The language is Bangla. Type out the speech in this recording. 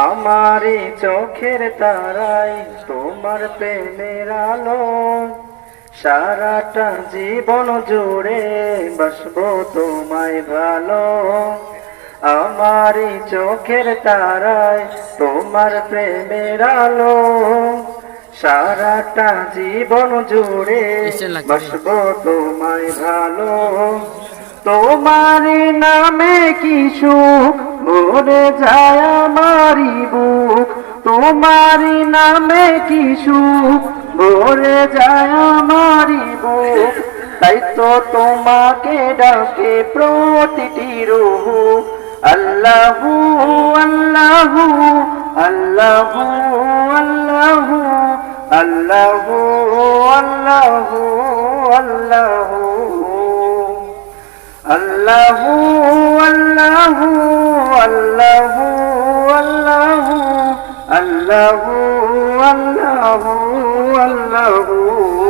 আমারই চোখের তারায় তোমার প্রেমের আলো, সারাটা জীবন জুড়ে বাসবো তোমায় ভালো। আমারই চোখের তারায় তোমার প্রেমের আলো, সারাটা জীবন জুড়ে বাসবো তোমায় ভালো। তোমারই নামে কি সুখ ভরে যায় আমারি বুক, তোমারই নামে কি সুখ ভরে যায় আমারি বুক। তাই তো তোমাকে ডাকে প্রতিটি রূহ, আল্লাহু আল্লাহু আল্লাহু আল্লাহু আল্লাহু আল্লাহু আল্লাহু আল্লাহু আল্লাহু আল্লাহু আল্লাহু আল্লাহু আল্লাহু আল্লাহু।